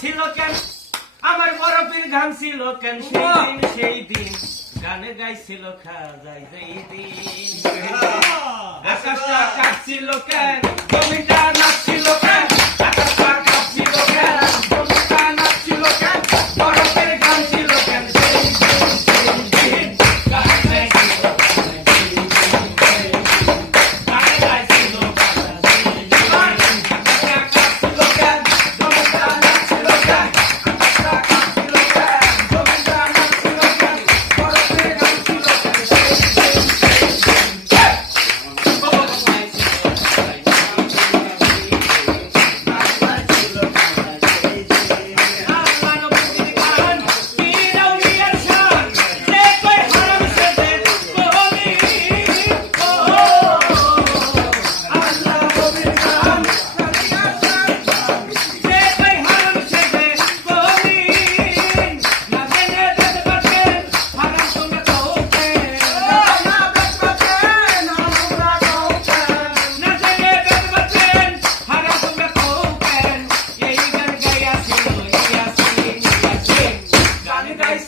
ছিল কেন? আমার বরফের ঘাম ছিল কেন? সেই দিন সেই দিন গানে গাইছিল খাজাই যেই দিন। আকাশটা কাটছিল কেন? guys.